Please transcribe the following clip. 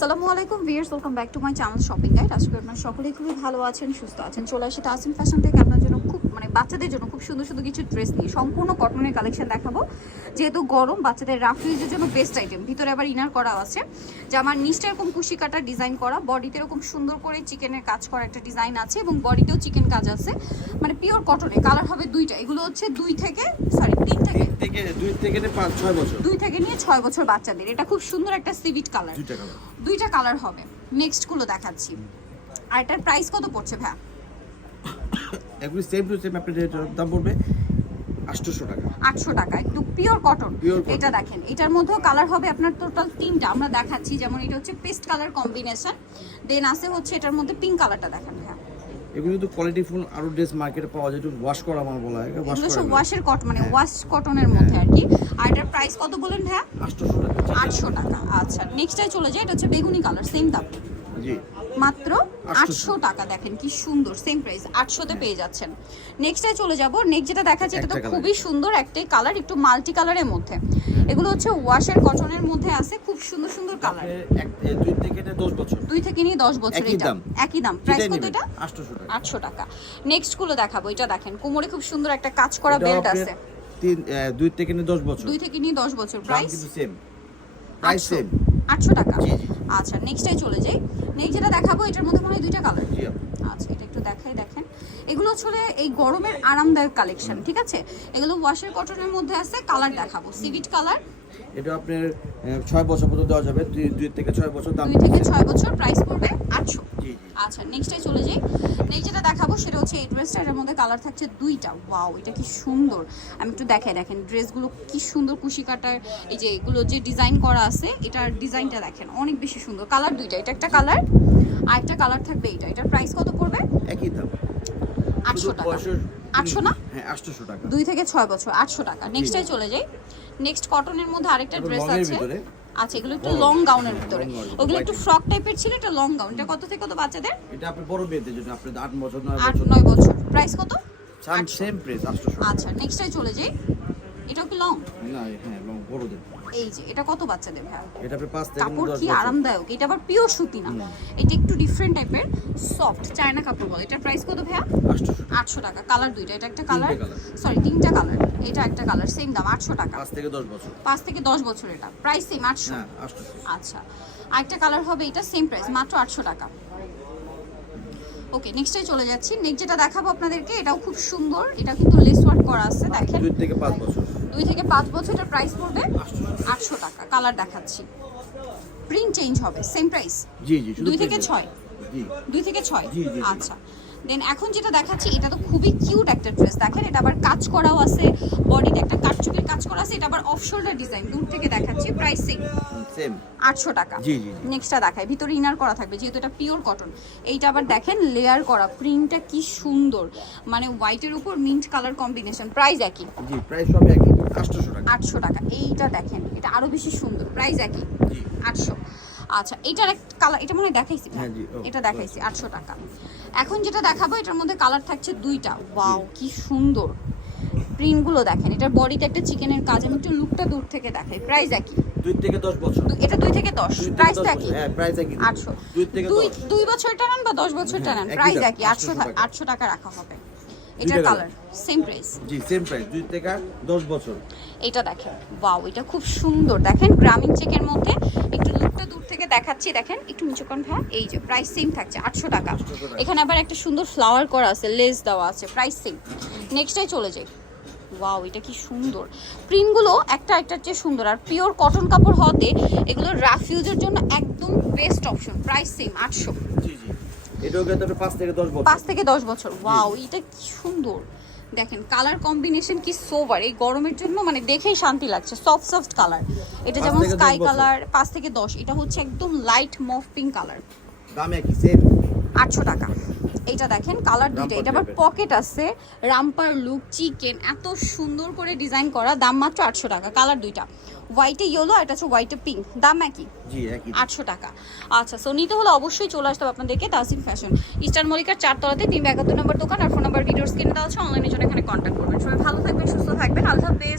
আসসালামু আলাইকুম viewers welcome back to my channel shopping guide আজকে আপনার সকলেই খুবই ভালো আছেন, সুস্থ আছেন। চলে আসি তাসিম ফ্যাশন থেকে। আপনার জন্য খুব মানে বাচ্চাদের জন্য খুব সুন্দর সুন্দর কিছু ড্রেস নিয়ে সম্পূর্ণ কটনের কালেকশন দেখাবো। যেহেতু গরম বাচ্চাদের রাফ ইউজের জন্য বেস্ট আইটেম ভিতরে আবার ইনার করা আছে যে আমার নিচটা এরকম কুশি কাটার ডিজাইন করা বডিতে এরকম সুন্দর করে চিকেনের কাজ করা একটা ডিজাইন আছে এবং বডিতেও চিকেন কাজ আছে। মানে পিওর কটনে কালার হবে দুইটা। এগুলো হচ্ছে দুই থেকে সরি তিন থেকে। থেকে দুই থেকে নিয়ে পাঁচ ছয় বছর। দুই থেকে নিয়ে ছয় বছর বাচ্চাদের। এটা খুব সুন্দর একটা সিভিট কালার দুইটা কালার দুইটা কালার হবে। নেক্সটগুলো দেখাচ্ছি। আর এটার প্রাইস কত পড়ছে ভাই এগুলি সেম টু সেম আপনার এটার দাম পড়বে আটশোশো টাকা। আটশো টাকা একটু পিওর কটন এটা দেখেন এটার মধ্যেও কালার হবে আপনার টোটাল তিনটা আমরা দেখাচ্ছি যেমন এটা হচ্ছে পেস্ট কালার কম্বিনেশন দেন আছে হচ্ছে এটার মধ্যে পিঙ্ক কালারটা দেখেন ভাইয়া। এগুলো কোয়ালিটি ফুল আরও ড্রেস মার্কেটে পাওয়া যায় ওয়াশ করা আমার বলা হয় ওয়াশ করা ওয়াশের মানে ওয়াশ কটনের মধ্যে আর কি। আর এটার প্রাইস কত বলেন ভাইয়া? আটশোশো টাকা। আটশো টাকা আচ্ছা। নেক্সটটাই চলে যায় এটা হচ্ছে বেগুনি কালার সেম দাম। জি। মাত্র আটশো টাকা। দেখেন কি সুন্দর সেম প্রাইস আটশোতে পেয়ে যাচ্ছেন। নেক্সটে চলে যাব নেক্সট যেটা দেখাচ্ছে এটা তো খুবই সুন্দর একটাই কালার একটু মাল্টি কালারের মধ্যে এগুলো হচ্ছে ওয়াশের কটনের মধ্যে আছে খুব সুন্দর সুন্দর কালার দুই থেকে নিয়ে দশ বছর। দুই থেকে নিয়ে দশ বছর একই এটা। দাম। একই দাম। প্রাইস কত এটা? আটশো টাকা। নেক্সটগুলো দেখাবো এটা দেখেন কোমরে খুব সুন্দর একটা কাজ করা বেল্ট আছে। দুই থেকে নিয়ে দশ বছর। দুই থেকে নিয়ে দশ বছর। প্রাইস সেম প্রাইস আটশো। সেম আটশো টাকা। আচ্ছা নেক্সটে চলে যাই। নেক্সট যেটা দেখাবো এটার মধ্যে মনে হয় দুইটা কালার আচ্ছা এটা একটু দেখাই দেখেন। এগুলো হচ্ছে এই গরমের আরামদায়ক কালেকশন ঠিক আছে? এগুলো ওয়াশের কটনের মধ্যে আছে কালার দেখাবো। সিভিট কালার এটা আপনার ছয় বছর পর্যন্ত দেওয়া যাবে। দুই থেকে ছয় বছর দাম দুই থেকে ছয় বছর প্রাইস পড়বে আটশো। আচ্ছা নেক্সটে চলে যাই। নেক্সট যেটা দেখাবো সেটা হচ্ছে এই ড্রেসটা এর মধ্যে কালার থাকছে দুইটা। ওয়াও এটা কি সুন্দর। আমি একটু দেখাই দেখেন ড্রেসগুলো কি সুন্দর কুশি কাটার এই যে এগুলো যে ডিজাইন করা আছে এটার ডিজাইনটা দেখেন অনেক বেশি সুন্দর। কালার দুইটা এটা একটা কালার আর একটা কালার থাকবে এটা এটার প্রাইস কত পড়বে? একই দাম। আটশো টাকা। আটশো না? হ্যাঁ আটশোশো টাকা। দুই থেকে ছয় বছর আটশো টাকা। নেক্সটে চলে যাই। নেক্সট কটনের মধ্যে আরেকটা ড্রেস আছে। আচ্ছা এগুলো একটু লং গাউনের ভিতরে। ওগুলো একটু ফ্রক টাইপের ছিল এটা লং গাউন এটা কত থেকে কত বাচ্চাদের? এটা আপনার বড় মেয়েদের জন্য আপনার আট বছর। নয় আট বছর নয় বছর। প্রাইস কত? সেম প্রাইস আটশোশো। আচ্ছা নেক্সটে চলে যাই। এটাও কি লং না হ্যাঁ লং বড়দের। এই যে এটা কত বাচ্চাদের ভাই? এটা আপনার পাঁচ থেকে কাপড় কি আরামদায়ক? এটা আবার পিওর সুতি না? এটা একটু ডিফারেন্ট টাইপের সফট চায়না কাপড় বলে। এটার প্রাইস কত আটশোশো আটশো টাকা। কালার দুইটা এটা একটা কালার সরি তিনটা কালার এটা একটা কালার সেম দাম আটশো টাকা। পাঁচ থেকে দশ বছর। পাঁচ থেকে দশ বছর এটা। প্রাইস সেম আটশো। হ্যাঁ আটশোশো আচ্ছা। আরেকটা কালার হবে এটা সেম প্রাইস মাত্র আটশো টাকা। ওকে নেক্সটে চলে যাচ্ছি। নেক্সট যেটা দেখাবো আপনাদেরকে এটাও খুব সুন্দর। এটা কিন্তু লেস ওয়ার্ক করা আছে দেখেন। দুই থেকে পাঁচ বছর। দুই থেকে পাঁচ বছর এটার প্রাইস পড়বে আটশো টাকা কালার দেখাচ্ছি। প্রিন্ট চেঞ্জ হবে সেম প্রাইস জি জি দুই থেকে ছয়? দুই থেকে ছয়। আচ্ছা। দেন এখন যেটা দেখাচ্ছি এটা তো খুবই কিউট একটা ড্রেস দেখেন এটা আবার কাজ করাও আছে বডিতে একটা কাটচুপির কাজ করা আছে এটা আবার অফ শোল্ডার ডিজাইন দূর থেকে দেখাচ্ছি প্রাইস সেম সেম আটশো টাকা। জি, জি। নেক্সটটা দেখায় ভিতরে ইনার করা থাকবে যেহেতু এটা পিওর কটন এইটা আবার দেখেন লেয়ার করা। প্রিন্টটা কি সুন্দর। মানে হোয়াইটের উপর মিন্ট কালার কম্বিনেশন প্রাইস একই। জি প্রাইস সব একই। আটশোশো টাকা। আটশো টাকা। এইটা দেখেন এটা আরও বেশি সুন্দর। প্রাইস একই। জি। আটশো। আচ্ছা এটার এক কালার এটা মনে দেখাইছি। হ্যাঁ, এটা দেখাইছি আটশো টাকা। এখন যেটা দেখাবো এটার মধ্যে কালার থাকছে দুইটা। ওয়াও কি সুন্দর। প্রিন্টগুলো দেখেন এটার বডিতে একটা চিকেনের কাজ আমি একটু লুকটা দূর থেকে দেখাই। প্রাইস একই। দুই থেকে দশ বছর। এটা দুই থেকে দশ। প্রাইস একই। হ্যাঁ প্রাইস একই। আটশো। দুই দুই দুই বা দশ বছর হ্যাঁ, টানান একই প্রাইস একই আটশো আটশো টাকা। রাখা হবে। এটার কালার সেম প্রাইস জি সেম প্রাইস দুই থেকে দশ বছর। এটা দেখেন ওয়াও এটা খুব সুন্দর। দেখেন গ্রামীণ চেকের মধ্যে একটু লুকটা দূর থেকে দেখাচ্ছি। দেখেন একটু নিচু কোন ভাই। এই যে প্রাইস সেম থাকছে আটশো টাকা। 800 টাকা। এখানে আবার একটা সুন্দর ফ্লাওয়ার করা আছে লেস দেওয়া আছে প্রাইস সেম নেক্সটে চলে যাই। ওয়াও এটা কি সুন্দর। প্রিন্টগুলো একটা একটার চেয়ে সুন্দর। আর পিওর কটন কাপড় হতে এগুলো রাফ ইউজের জন্য একদম বেস্ট অপশন প্রাইস সেম আটশো। পাঁচ থেকে দশ বছর। ওয়াও এটা কি সুন্দর। দেখেন কালার কম্বিনেশন কি সোভার এই গরমের জন্য মানে দেখেই শান্তি লাগছে সফট সফট কালার এটা যেমন স্কাই কালার পাঁচ থেকে দশ এটা হচ্ছে একদম লাইট মফ পিঙ্ক কালার দাম একই সেম আটশো টাকা। এইটা দেখেন কালার দুইটা। এটা আবার পকেট আছে। রামপার লুক চিকেন এত সুন্দর করে ডিজাইন করা দাম মাত্র আটশো টাকা কালার দুইটা। হোয়াইটে ইয়েলো আর এটা হচ্ছে হোয়াইটে পিঙ্ক দাম একই? আটশো টাকা। আচ্ছা সো নিতে হলে অবশ্যই চলে আসতে হবে আপনাদেরকে তাসিম ফ্যাশন ইস্টার্ন মলিকার চারতলাতে তিন একাত্তর নম্বর দোকান আর ফোন নাম্বার ভিডিওর স্ক্রিনে দেওয়া আছে অনলাইনে জন্য এখানে কন্ট্যাক্ট করবেন। সবাই ভালো থাকবেন সুস্থ থাকবেন আল্লাহ হাফেজ।